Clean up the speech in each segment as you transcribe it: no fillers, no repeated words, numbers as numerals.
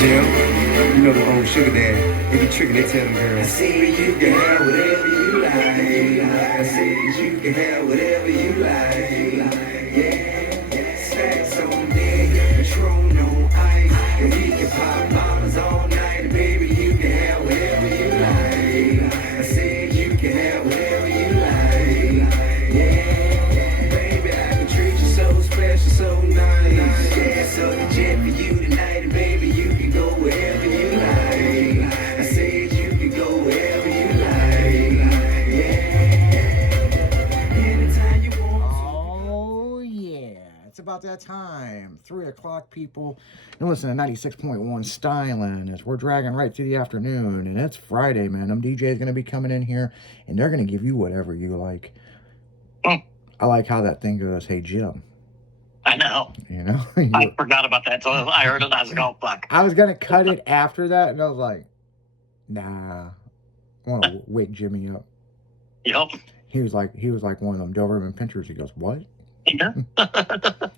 You know the old sugar daddy. They be tricking, they tell them girls. I said you can have whatever you like. I said you can have whatever you like. Yeah, stacks on deck, Patron on ice, and we can pop bottles all night. Baby, you can have whatever you like. I said you can have whatever you like. Yeah, baby, I can treat you so special, so nice. Yeah, so the jet for you tonight, and baby, you can go wherever you like. I said you can go wherever you like. Yeah, anytime you want to. Oh, yeah. It's about that time. 3 o'clock, people. And listen to 96.1 Styling as we're dragging right through the afternoon. And it's Friday, man. Them DJs going to be coming in here, and they're going to give you whatever you like. I like how that thing goes, hey, Jim. I know. You know? I forgot about that until I heard it. I was like, oh, fuck. I was going to cut it after that, and I was like, nah. I want to wake Jimmy up. Yep. He was like one of them Doberman pinchers. He goes, what? Yeah.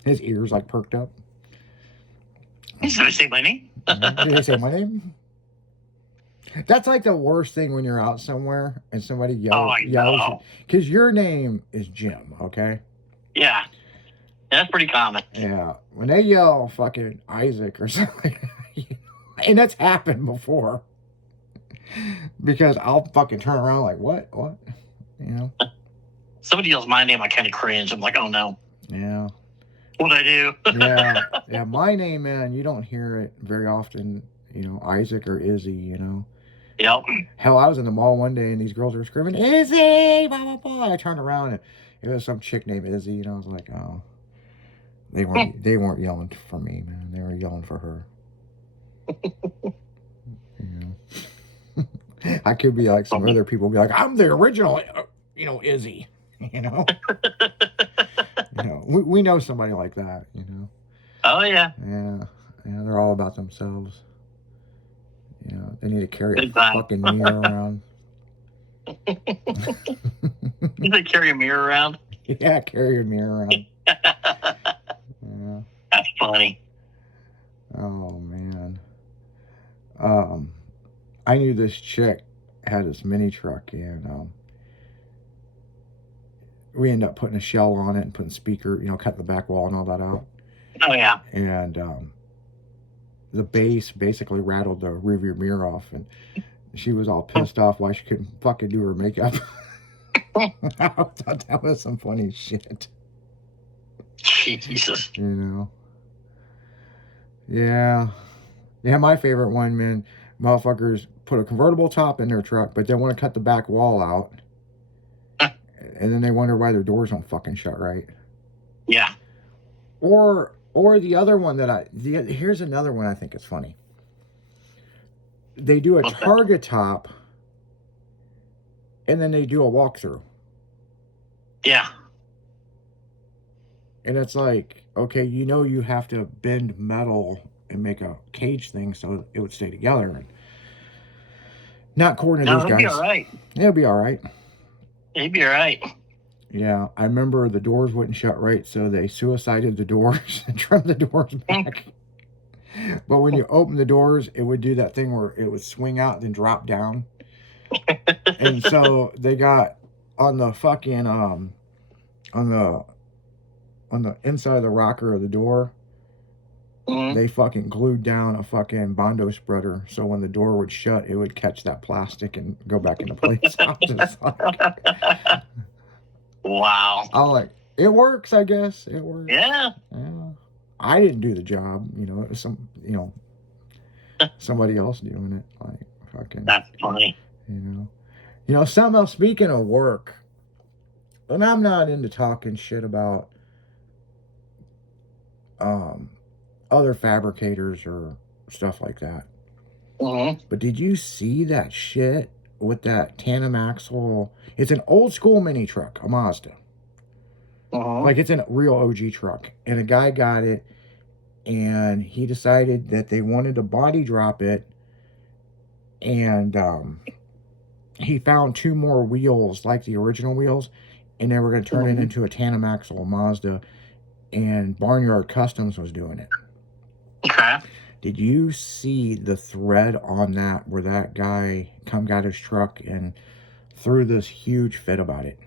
His ears like perked up. Did they say my name? Did they say my name? That's like the worst thing when you're out somewhere and somebody yells. Because your name is Jim, okay? Yeah. That's pretty common. Yeah. When they yell fucking Isaac or something, and that's happened before. Because I'll fucking turn around like, what? What? You know? Somebody yells my name, I kind of cringe. I'm like, oh no. Yeah. What'd I do? Yeah. My name, man, you don't hear it very often, you know, Isaac or Izzy, you know. Yep. Hell, I was in the mall one day and these girls were screaming, Izzy, blah, blah, blah. I turned around and it was some chick named Izzy, and I was like, oh. They weren't yelling for me, man. They were yelling for her. You know. I could be like some other people be like, I'm the original, you know, Izzy. You know. You know, we know somebody like that, you know. Oh yeah. Yeah, they're all about themselves. You know, they need to carry a fucking mirror around. You say carry a mirror around? Yeah, carry a mirror around. Yeah. That's funny. Oh man. I knew this chick had this mini truck, and we ended up putting a shell on it and putting speaker, you know, cutting the back wall and all that out. Oh yeah. And the bass basically rattled the rearview mirror off, and she was all pissed off why she couldn't fucking do her makeup. I thought that was some funny shit. Jesus. You know. Yeah. Yeah, my favorite one, man. Motherfuckers put a convertible top in their truck, but they want to cut the back wall out. And then they wonder why their doors don't fucking shut right. Yeah. Or the other one here's another one I think is funny. They do a Targa top, and then they do a walkthrough. Yeah. And it's like, okay, you know you have to bend metal and make a cage thing so it would stay together. And not according to these guys. It'll be all right. It'll be all right. It'll be all right. Yeah, I remember the doors wouldn't shut right, so they suicided the doors and trimmed the doors back. But when you open the doors, it would do that thing where it would swing out and then drop down. And so they got on the fucking on the inside of the rocker of the door, they fucking glued down a fucking Bondo spreader, so when the door would shut, it would catch that plastic and go back into place. I was just like, wow. I'm like, it works, I guess. It works. Yeah. I didn't do the job, you know. It was somebody else doing it. Like fucking. That's funny. You know, something else. Speaking of work, and I'm not into talking shit about other fabricators or stuff like that. But did you see that shit with that tandem axle? It's an old school mini truck, a Mazda. Like it's a real OG truck, and a guy got it, and he decided that they wanted to body drop it, and he found 2 more wheels like the original wheels, and they were going to turn it into a tandem axle Mazda, and Barnyard Customs was doing it. Okay. Did you see the thread on that where that guy got his truck and threw this huge fit about it?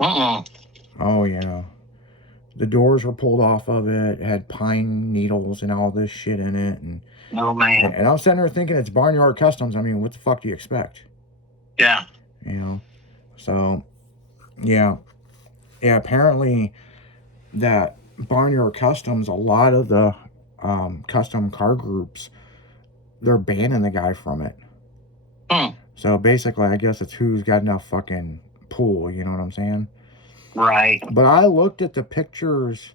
Oh, yeah. The doors were pulled off of it. It had pine needles and all this shit in it. And Oh, man. and I'm sitting there thinking it's Barnyard Customs. I mean, what the fuck do you expect? Yeah. You know? So, yeah. Yeah, apparently that Barnyard Customs, a lot of the custom car groups, they're banning the guy from it. So basically, I guess it's who's got enough fucking pull, you know what I'm saying? Right. But I looked at the pictures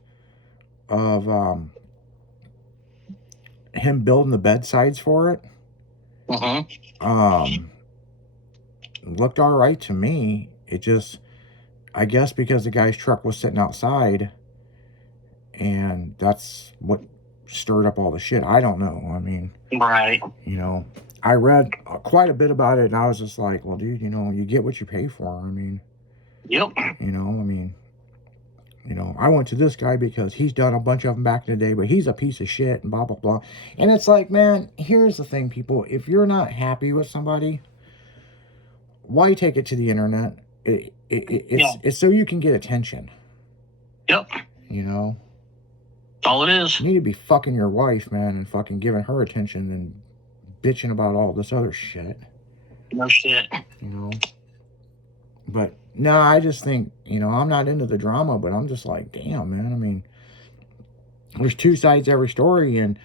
of him building the bedsides for it. Looked all right to me. It just, I guess because the guy's truck was sitting outside, and that's what stirred up all the shit. I don't know. I mean, Right. you know, I read quite a bit about it, and I was just like, well, dude, you know, you get what you pay for. I mean, Yep. you know, I mean, you know, I went to this guy because he's done a bunch of them back in the day, but he's a piece of shit and blah, blah, blah. And it's like, man, here's the thing, people. If you're not happy with somebody, why take it to the internet? It's so you can get attention. Yep. You know? That's all it is. You need to be fucking your wife, man, and fucking giving her attention and bitching about all this other shit. No shit. You know? But, no, I just think, you know, I'm not into the drama, but I'm just like, damn, man. I mean, there's two sides to every story, and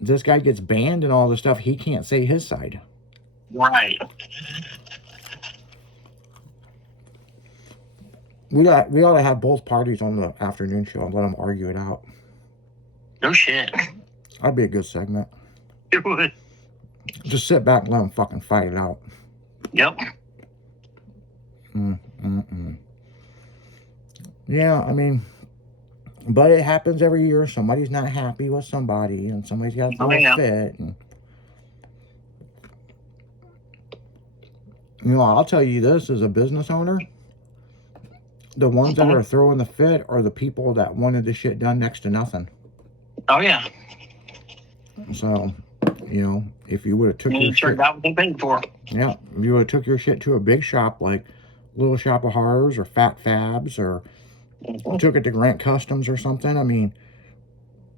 this guy gets banned and all this stuff. He can't say his side. Right. We ought to have both parties on the afternoon show and let them argue it out. No shit. That'd be a good segment. It would. Just sit back and let them fucking fight it out. Yep. Yeah, I mean, but it happens every year. Somebody's not happy with somebody, and somebody's got to throw a fit. And, you know, I'll tell you this as a business owner. The ones that are throwing the fit are the people that wanted the shit done next to nothing. Oh, yeah. So, you know, if you would have took your shit, got what they paid for. yeah, if you would have took your shit to a big shop like Little Shop of Horrors or Fat Fabs, or took it to Grant Customs or something, I mean,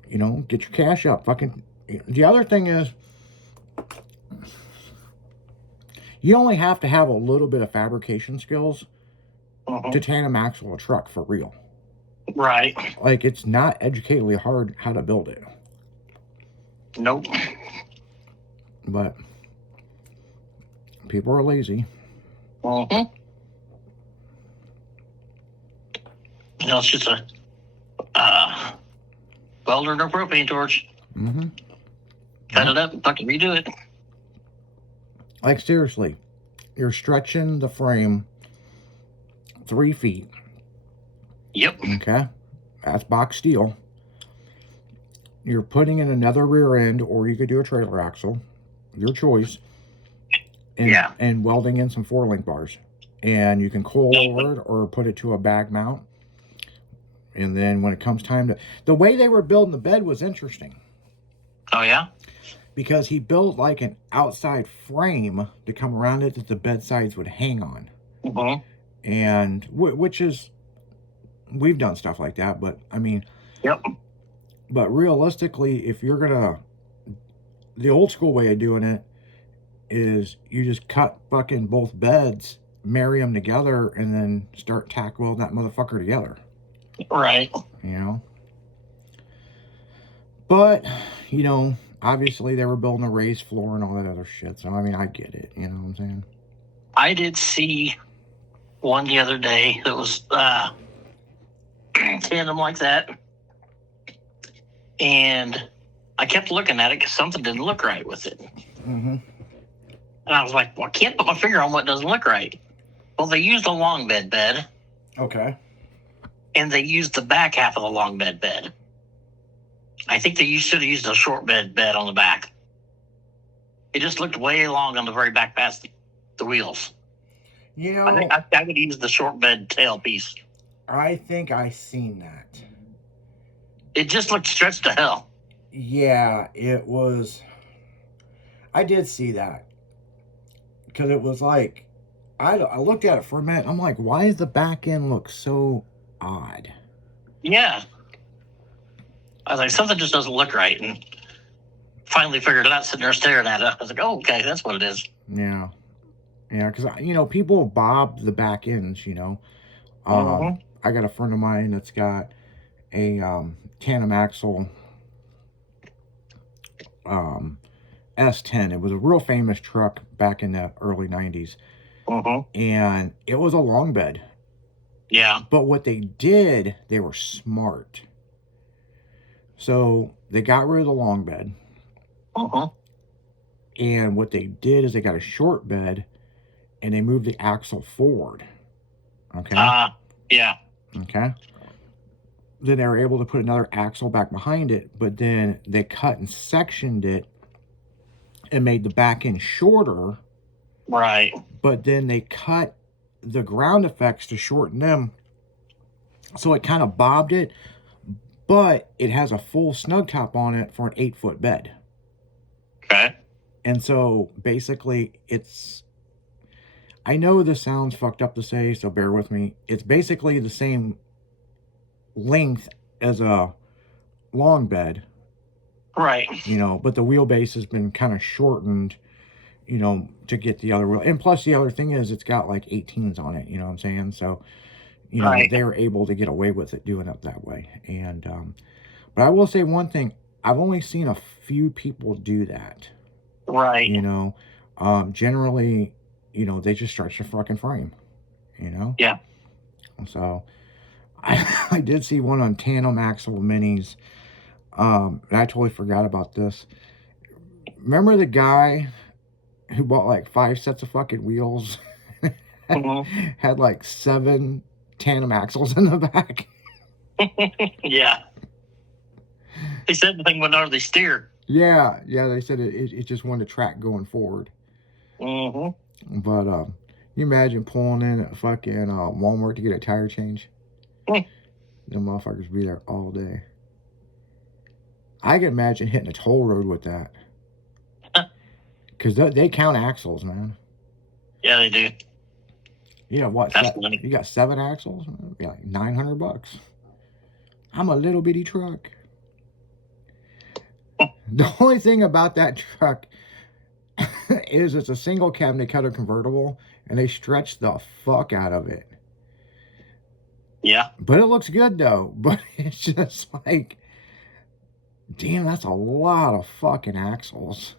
you know, get your cash up. Fucking. The other thing is, you only have to have a little bit of fabrication skills to tandem axle a truck for real. Right. Like, it's not educationally hard how to build it. Nope. But people are lazy. You know, it's just a welder and a propane torch. Cut it up and fucking redo it. Like, seriously, you're stretching the frame 3 feet. Yep. Okay? That's box steel. You're putting in another rear end, or you could do a trailer axle, your choice. And, and welding in some 4-link bars. And you can coil over it or put it to a bag mount. And then when it comes time to... The way they were building the bed was interesting. Oh, yeah? Because he built like an outside frame to come around it that the bed sides would hang on. And which is... We've done stuff like that, but I mean... Yep. But realistically, if you're going to... The old school way of doing it is you just cut fucking both beds, marry them together, and then start tack welding that motherfucker together. Right. You know? But, you know, obviously they were building a raised floor and all that other shit. So, I mean, I get it. You know what I'm saying? I did see one the other day that was tandem like that. And I kept looking at it because something didn't look right with it. And I was like, well, I can't put my finger on what doesn't look right. Well, they used a long bed. Okay. And they used the back half of the long bed. I think they should have used a short bed on the back. It just looked way long on the very back past the wheels. You know, I think I would use the short bed tail piece. I think I seen that. It just looked stretched to hell. Yeah, it was. I did see that because it was like I looked at it for a minute. I'm like, why does the back end look so odd? Yeah. I was like, something just doesn't look right. And finally figured it out sitting there staring at it. I was like, oh, okay, that's what it is. Yeah, yeah, because people bob the back ends. I got a friend of mine that's got a tandem axle S10. It was a real famous truck back in the early 90s. And it was a long bed. Yeah. But what they did, they were smart. So they got rid of the long bed. And what they did is they got a short bed and they moved the axle forward. Okay. Yeah. Okay. Then they were able to put another axle back behind it, but then they cut and sectioned it and made the back end shorter. Right. But then they cut the ground effects to shorten them. So it kind of bobbed it, but it has a full snug top on it for an 8-foot bed. Okay. And so basically I know this sounds fucked up to say, so bear with me. It's basically the same length as a long bed. Right. But the wheelbase has been kind of shortened, to get the other wheel. And plus the other thing is it's got like 18s on it, you know what I'm saying? So, Right. they were able to get away with it doing it that way. And, but I will say one thing, I've only seen a few people do that. Right. Generally, they just stretch the fucking frame, Yeah. So I did see one on tandem axle minis. And I totally forgot about this. Remember the guy who bought like 5 sets of fucking wheels? Had like 7 tandem axles in the back. Yeah. They said the thing would hardly steer. Yeah, they said it just wanted to track going forward. But you imagine pulling in at fucking Walmart to get a tire change? The motherfuckers be there all day. I can imagine hitting a toll road with that. Because they count axles, man. Yeah, they do. Yeah, what? You got 7 axles? Yeah, like $900. I'm a little bitty truck. The only thing about that truck is it's a single cabinet cutter convertible, and they stretch the fuck out of it. Yeah. But it looks good though. But it's just like, damn, that's a lot of fucking axles.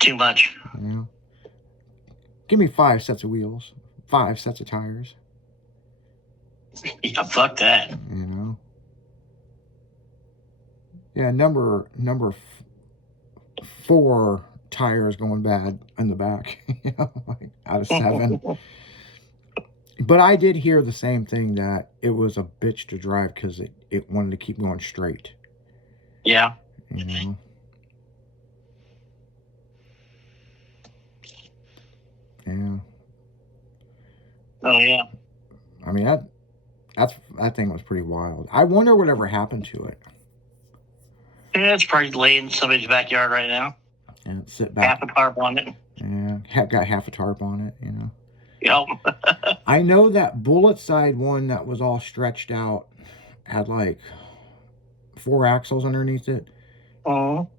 Too much. Yeah. Give me 5 sets of wheels, 5 sets of tires. Yeah, fuck that. Yeah, number 4 tires going bad in the back, like out of 7. But I did hear the same thing, that it was a bitch to drive because it wanted to keep going straight. Yeah. Yeah. Oh yeah. I mean that thing was pretty wild. I wonder whatever happened to it. Yeah, it's probably laying in somebody's backyard right now. And sit back. Half a tarp on it. Yeah, got half a tarp on it, Yep. I know that bullet side one that was all stretched out had like 4 axles underneath it.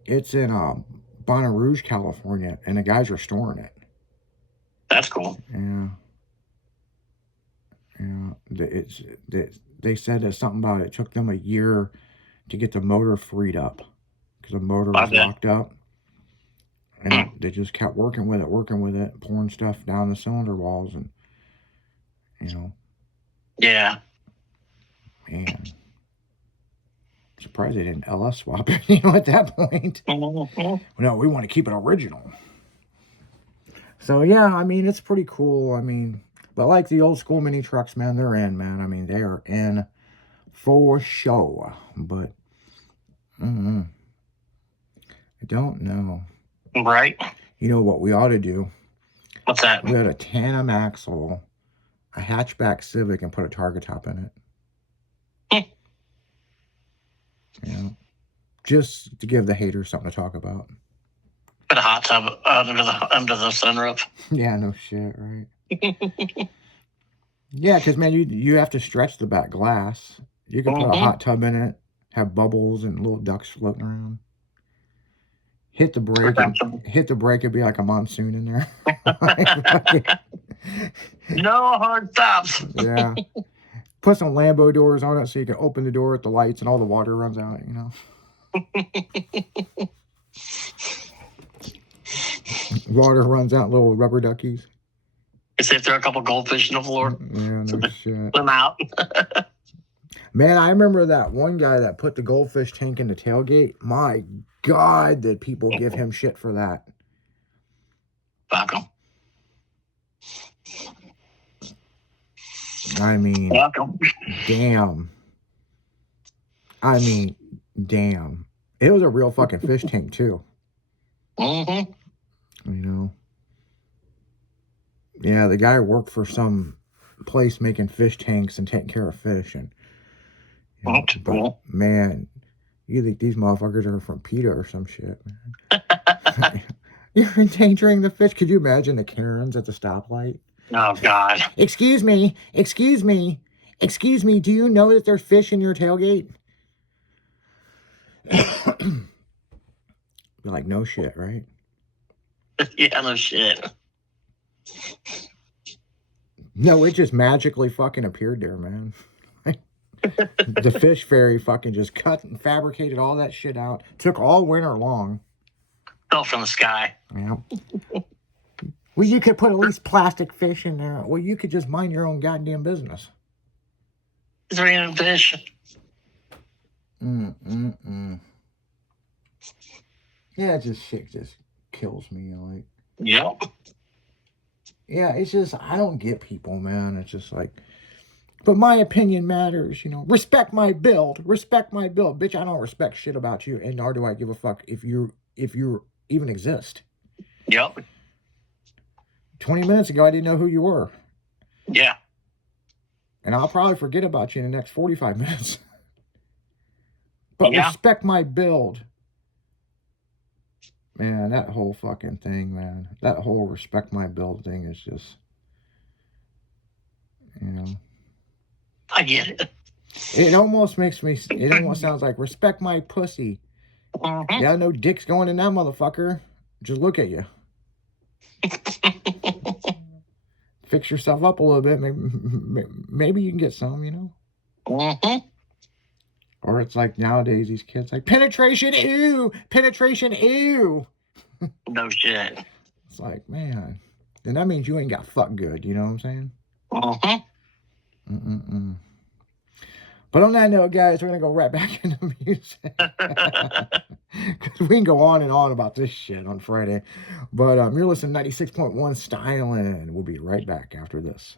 It's in Baton Rouge, California, and the guy's restoring it. That's cool. Yeah. They said that something about it took them a year to get the motor freed up because the motor was locked up. And they just kept working with it, pouring stuff down the cylinder walls, and Yeah. Man, surprised they didn't LS swap it, at that point. No, we want to keep it original. So yeah, I mean, it's pretty cool. I mean, but like the old school mini trucks, man, they're in, man. I mean, they are in for show. But I don't know. Right. You know what we ought to do? What's that? We had a tandem axle, a hatchback Civic, and put a Targa top in it. just to give the haters something to talk about. Put a hot tub under the sunroof. Yeah, no shit, right? Yeah, because man, you have to stretch the back glass. You can put a hot tub in it, have bubbles and little ducks floating around. Hit the brake, it'd be like a monsoon in there. No hard stops. Yeah. Put some Lambo doors on it so you can open the door at the lights and all the water runs out, you know. Water runs out, little rubber duckies. As if there are a couple goldfish in the floor. Yeah, no shit. Them out. Man, I remember that one guy that put the goldfish tank in the tailgate. My God, did people give him shit for that? Fuck 'em. I mean, Fuck 'em. damn. I mean, damn. It was a real fucking fish tank, too. Mm-hmm. You know? Yeah, the guy worked for some place making fish tanks and taking care of fish. And, you know, but, man, you think these motherfuckers are from PETA or some shit, man. You're endangering the fish. Could you imagine the Karens at the stoplight? Oh, God. Excuse me. Excuse me. Excuse me. Do you know that there's fish in your tailgate? You're like, no shit, right? Yeah, no shit. No, it just magically fucking appeared there, man. The fish fairy fucking just cut and fabricated all that shit out. Took all winter long. Fell from the sky. Yeah. Well, you could put at least plastic fish in there. Well, you could just mind your own goddamn business. Is there even fish? Yeah, shit just kills me. Like, Yep. yeah, it's just, I don't get people, man. It's just like, but my opinion matters, you know. Respect my build. Respect my build. Bitch, I don't respect shit about you, and nor do I give a fuck if you even exist. Yep. 20 minutes ago, I didn't know who you were. Yeah. And I'll probably forget about you in the next 45 minutes. But Yeah. respect my build. Man, that whole fucking thing, man. That whole respect my build thing is just, you know. I get it. It almost sounds like respect my pussy. Mm-hmm. Yeah, no dick's going in that motherfucker. Just look at you. Fix yourself up a little bit. Maybe you can get some, you know. Mm-hmm. Or it's like nowadays these kids like penetration, ew, penetration, ew. No shit. It's like, man, then that means you ain't got fuck good. You know what I'm saying? Mm-hmm. But on that note, guys, we're gonna go right back into music because we can go on and on about this shit on Friday. But you're listening to 96.1 Styling. We'll be right back after this.